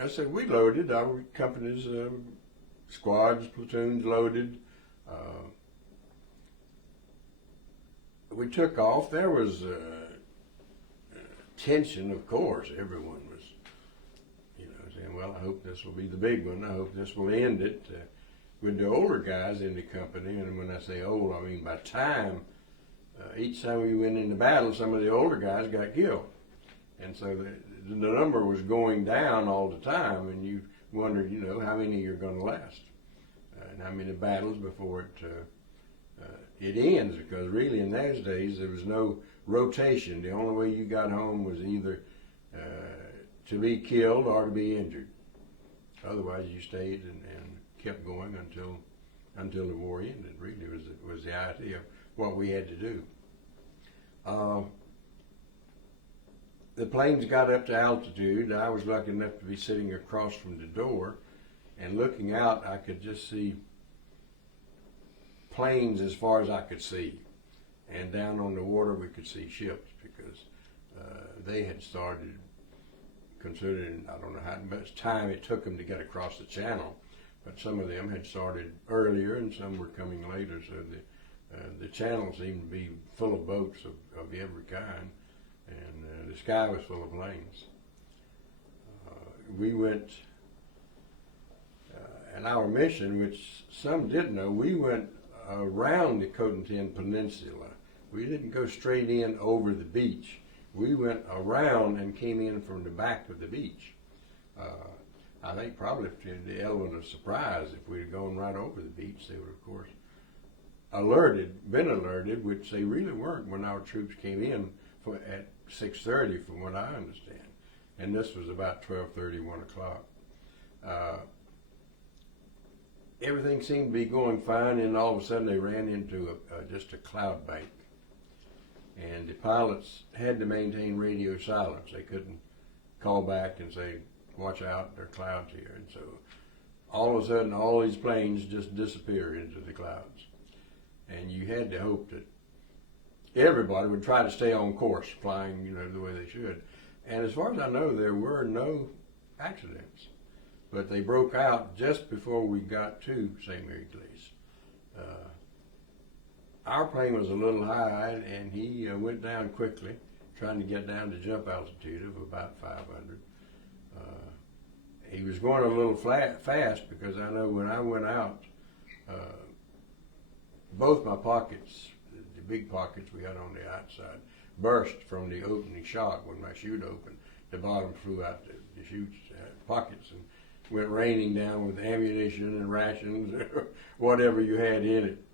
I said, we loaded. Our company's squads, platoons loaded. We took off. There was tension, of course. Everyone was, saying, well, I hope this will be the big one. I hope this will end it. With the older guys in the company, and when I say old, I mean by time, each time we went into battle, some of the older guys got killed. And so the number was going down all the time, and you wondered, how many you're going to last, and how many battles before it ends, because really in those days there was no rotation. The only way you got home was either to be killed or to be injured. Otherwise you stayed and kept going until the war ended. Really was the idea of what we had to do. The planes got up to altitude. I was lucky enough to be sitting across from the door, and looking out I could just see planes as far as I could see, and down on the water we could see ships, because they had started, considering I don't know how much time it took them to get across the channel, but some of them had started earlier and some were coming later, so the channel seemed to be full of boats of every kind, and the sky was full of planes. We went, and our mission, which some did know, we went around the Cotentin Peninsula. We didn't go straight in over the beach. We went around and came in from the back of the beach. I think probably the element of surprise, if we had gone right over the beach, they would, of course, been alerted, which they really weren't when our troops came in at 6:30, from what I understand. And this was about 12:30, 1 o'clock. Everything seemed to be going fine, and all of a sudden they ran into just a cloud bank. And the pilots had to maintain radio silence. They couldn't call back and say, watch out, there are clouds here. And so all of a sudden all these planes just disappeared into the clouds. And you had to hope that everybody would try to stay on course, flying the way they should. And as far as I know, there were no accidents. But they broke out just before we got to Sainte Eglise. Our plane was a little high, and he went down quickly, trying to get down to jump altitude of about 500. He was going a little fast, because I know when I went out, both my pockets, the big pockets we had on the outside, burst from the opening shock. When my chute opened, the bottom flew out the chute's pockets and went raining down with ammunition and rations, or whatever you had in it.